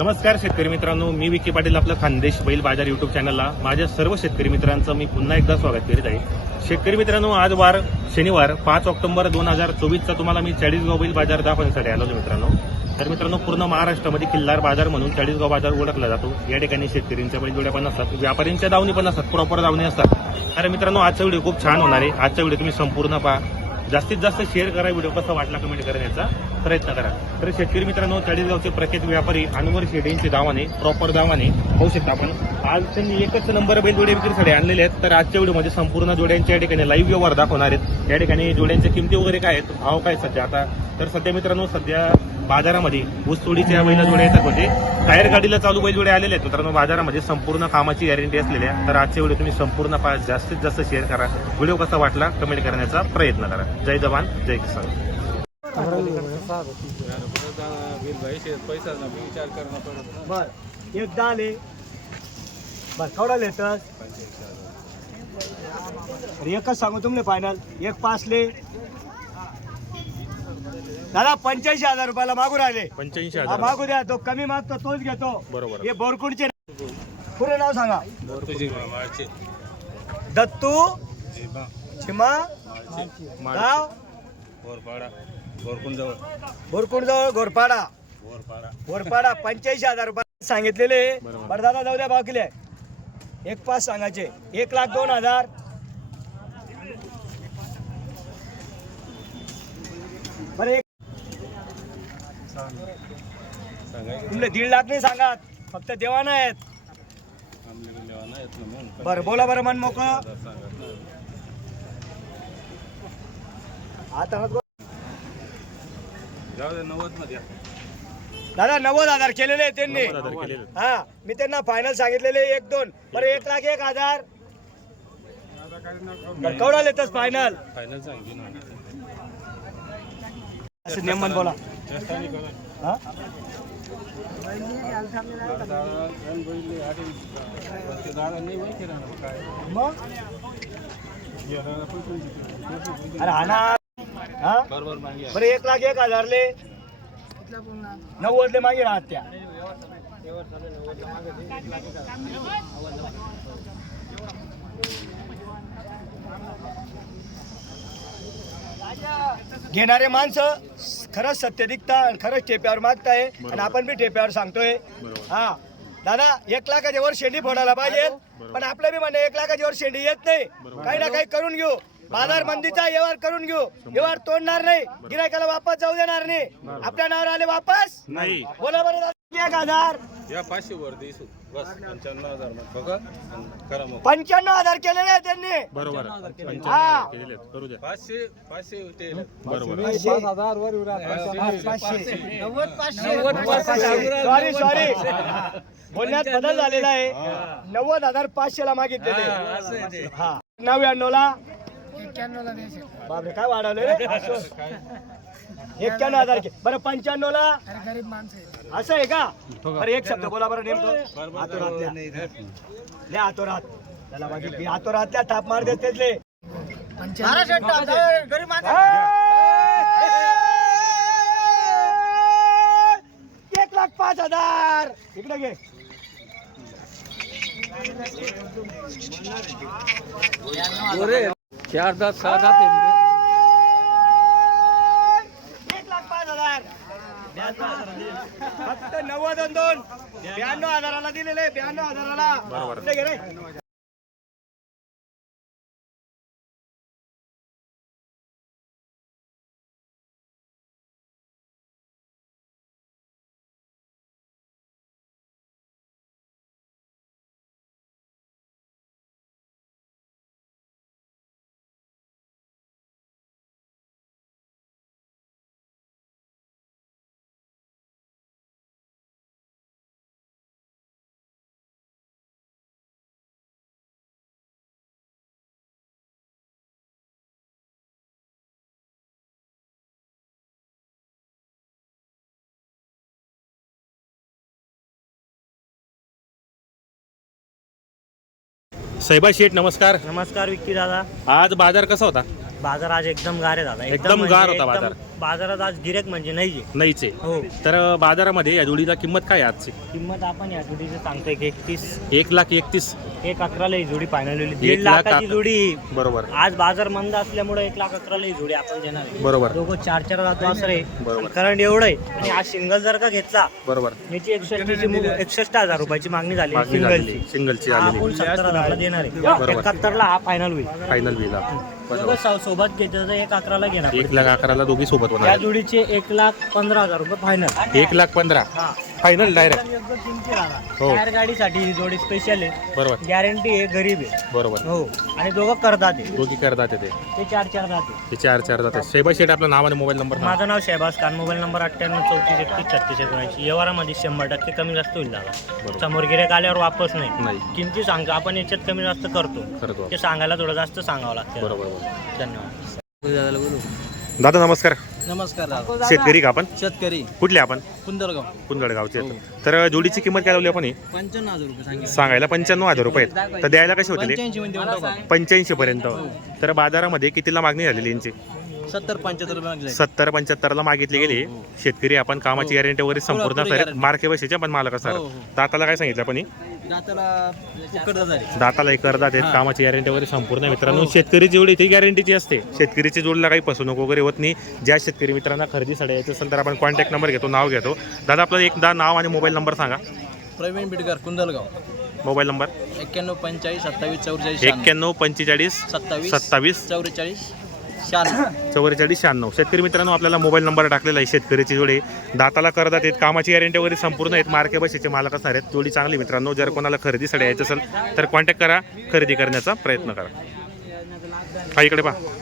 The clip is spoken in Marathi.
नमस्कार शेतकरी मित्रांनो मी विकी पाटील आपलं खानदेश बैल बाजार युट्यूब चॅनलला माझ्या सर्व शेतकरी मित्रांचं मी पुन्हा एकदा स्वागत करीत आहे. शेतकरी मित्रांनो आज वार शनिवार पाच ऑक्टोबर दोन हजार चोवीसचा तुम्हाला मी चाळीसगाव बैल बाजार दाखवण्यासाठी आलो मित्रांनो. तर मित्रांनो पूर्ण महाराष्ट्रामध्ये किल्लार बाजार म्हणून चाळीसगाव बाजार ओळखला जातो. या ठिकाणी शेतकऱ्यांच्या बैलजोड्या पण असतात व्यापाऱ्यांच्या दावणी पण असतात प्रॉपर दावणी असतात. तर मित्रांनो आजचा व्हिडिओ खूप छान होणार आहे. आजचा व्हिडिओ तुम्ही संपूर्ण पहा. जास्तीत जास्त शेअर करा व्हिडिओ कसा वाटला कमेंट करण्याचा. प्रयत्न करा. तर शेतकरी मित्रांनो चाळीसगावचे प्रख्यात व्यापारी अनवर शेडेंचे दावाने प्रॉपर दावाने होऊ शकता आपण. आज त्यांनी एकच नंबर बैल जोडे विक्रीसाठी आणलेले आहेत. तर आजच्या व्हिडिओमध्ये संपूर्ण जोड्यांच्या या ठिकाणी लाईव्ह व्यवहार दाखवणार आहेत. या ठिकाणी जोड्यांच्या किमती वगैरे काय आहेत? भाव काय सध्या आता? तर सध्या मित्रांनो सध्या बाजारामध्ये ऊसतोडीच्या बैल जोड्या येतात म्हणजे टायर गाडीला चालू बैल जोड्या आलेल्या आहेत. मित्रांनो बाजारामध्ये संपूर्ण कामाची गॅरंटी असलेल्या तर आजच्या व्हिडिओ तुम्ही संपूर्ण पास जास्तीत जास्त शेअर करा. व्हिडिओ कसा वाटला कमेंट करण्याचा प्रयत्न करा. जय जवान जय किसान. बर आले बर एकच सांगू तुमने फायनल एक पाच ले दादा पंच्याऐंशी हजार. रुपयाला मागू राहिले पंच्याऐंशी हा हजार मागू द्या. तो कमी मागतो तोच घेतो. बरोबर. हे बोरकुंडचे पुरे नाव सांगा. दत्तू चिमा गाव? घोरपाडा घोरकुंड जवळ बोरकुंड जवळ घोरपाडा. घोरपाडा. घोरपाडा पंच्याऐंशी हजार रुपये सांगितलेले. बरं दादा जाऊ द्या भाव आहे? एक पाच सांगायचे. एक लाख दोन हजार. बरं एक तुमले दीड लाख नाही सांगा फक्त देवाना आहेत. बरं बोला बरं मन मोकळं. सांगत ना आता हात गो- जाऊ दे नव्वदमध्ये दादा नव्वद हजार केलेले त्यांनी. नव्वद हजार केलेले. हा मी त्यांना फायनल सांगितलेले एक दोन. बरं एक लाख एक हजार केवढा लेतस फायनल फायनल ना. असं नेमन बोला. चेष्टा नाही करा हा? दादा गण बैल आधी पण ते दादा नाही माहिती राहणार काय मग? या दादा पैसे देते. अरे हा ना. मागे बरं एक लाख एक हजारले नव्वदले मागे राहत त्या. घेणारे माणसं खरंच सत्य दिखता आणि खरंच ठेप्यावर मागताय. आणि आपण बी ठेप्यावर सांगतोय. हा. दादा एक लाखाच्या वर शेंडी फोडायला पाहिजे पण आपल्या बी म्हणे एक लाखाच्या वर शेंडी येत नाही. काही ना काही करून घेऊ. बाजार मंदीचा व्यवहार करून घेऊ. व्यवहार तोडणार नाही. गिरायकाला वापस जाऊ देणार नाही. आपल्या नावावर आले वापस? नाही. बोला बरं दादा, एक हजार या पाचशे वर देसू. बस पंच्याण्णव हजार मग बघा. आणि करा मग. पंच्याण्णव हजार केलेले आहे त्यांनी. बरोबर. पंच्याण्णव हा. हजार केलेले आहेत. करू द्या. पाचशे पाचशे ते बरोबर. सॉरी सॉरी बोलण्यात बदल झालेला आहे. नव्वद हजार पाचशे ला मागितलेले. हा नव्याण्णव ला बापरे काय वाढवले रे? एक्क्याण्णव हजार के- बरं पंच्याण्णव ला? असं आहे का? बरं एक शब्द बोला बरं नेमकं. आतोरातल्या. द्या आतोरात. त्याला बाकी आतोरातल्या थाप मार देत त्यातले एक लाख पाच हजार. इकडे घे. चार दस सात एक लाख पाच हजार. फक्त नव्वद आणि दोन. ब्याण्णव हजाराला दिलेले ब्याण्णव हजाराला. बरोबर. इकडे घे साहेबा शेठ नमस्कार. नमस्कार विक्की दादा. आज बाजार कसा होता? बाजार आज एकदम गार आहे दादा. एकदम म्हणजे गार होता एकदम बाजार. बाजारात आज गिरेक म्हणजे नाही नाहीच. आहे हो. तर बाजारामध्ये या जोडीला किंमत काय आहे आजची? किंमत आपण या जोडीची सांगतोय की एकतीस. एक लाख एकतीस. एक अकराला ही जोडी फायनल होईल दीड लाख लाखाची अकरा. जोडी. बरोबर. आज बाजार मंद असल्यामुळे एक लाख अकराला ही जोडी आपण देणार आहे. बरोबर. दोघं चार चार जातो असं आहे बरोबर. करंट एवढं आहे आणि आज सिंगल जर का घेतला बरोबर. याची एकसष्टची एकसष्ट हजार रुपयाची मागणी झाली मागणी झालेली सिंगलची सिंगलची हा आलेली. आपण सत्तर हजारला देणार बरोबर. आहे एकाहत्तरला हा फायनल होईल. फायनल बिल दोघं सो- सोबत तर एक अकराला घेणार. एक लाख अकराला दोघी सोबत या होणार जोडीचे एक लाख पंधरा हजार रुपये फायनल एक लाख पंधरा. हा. फायनल डायरेक्ट एकदम किमती राहणार. हो. टायर गाडीसाठी ही जोडी स्पेशल आहे. बरोबर. गॅरंटी आहे गरीब आहे. बरोबर. हो. आणि दोघं करतात आहे. दोघी करतात ते. ते चार चार जाते ते चार चार जातात शेबा शेट आपलं नाव आणि मोबाईल नंबर सांगा. माझं नाव शहबाज खान. मोबाईल नंबर अठ्ठ्याण्णव चौतीस एकतीस छत्तीस एकोणऐंशी. व्यवहारामध्ये शंभर टक्के कमी जास्त होईल दादा. बरोबर. समोर गिरेक आल्यावर वापस नाही. नाही. किमती सांगतो आपण याच्यात कमी जास्त करतो. करतो. ते सांगायला थोडं जास्त सांगावं लागतं. बरोबर बरोबर. धन्यवाद. दादा नमस्कार. नमस्कार दादा. शेतकरी का आपण? शेतकरी. कुठले आपण? कुंदरगाव. कुंदगड गावचे आहेत. तर जोडीची किंमत काय लावली आपण ही? पंच्याण्णव हजार रुपये सांगितलं. सांगायला पंच्याण्णव हजार रुपये आहेत. तर द्यायला कशी होतील पंच्याऐंशी मध्ये देऊन टाकू. पंच्याऐंशी पर्यंत. तर बाजारामध्ये कितीला मागणी झालेली यांची? सत्तर पंच्याहत्तर सत्तर पंच्याहत्तरला मागितली गेली. शेतकरी आपण कामाची गॅरंटी वगैरे संपूर्ण. मार्के बशीचे पण मालक असणार. हो, हो. दाताला काय सांगितलं आपण ही? दाताला एक करदात आहेत कामाची गॅरंटी वगैरे संपूर्ण. मित्रांनो. शेतकरी जेवढी ती गॅरंटीची असते. शेतकरीची जोडला काही फसवणूक वगैरे होत नाही. ज्या शेतकरी मित्रांना खरेदीसाठी यायचं असेल तर आपण कॉन्टॅक्ट नंबर घेतो नाव घेतो. दादा आपलं एकदा नाव आणि मोबाईल नंबर सांगा. प्रवीण बिडकर कुंदलगाव. मोबाईल नंबर एक्क्याण्णव पंचेचाळीस सत्तावीस चौवेचाळीस. एक्क्याण्णव पंचेचाळीस सत्तावीस सत्तावीस चौवेचाळीस चौवेचाळीस शहाण्णव. शेतकरी मित्रांनो आपल्याला मोबाईल नंबर टाकलेला आहे शेतकरीची जोडी. दाताला करतात आहेत कामाची गॅरंटी वगैरे संपूर्ण आहेत. मार्के बसेचे मालक असणार आहेत. जोडी चांगली मित्रांनो. जर कोणाला खरेदीसाठी यायचं असेल तर कॉन्टॅक्ट करा. खरेदी करण्याचा प्रयत्न करा. हा इकडे पहा.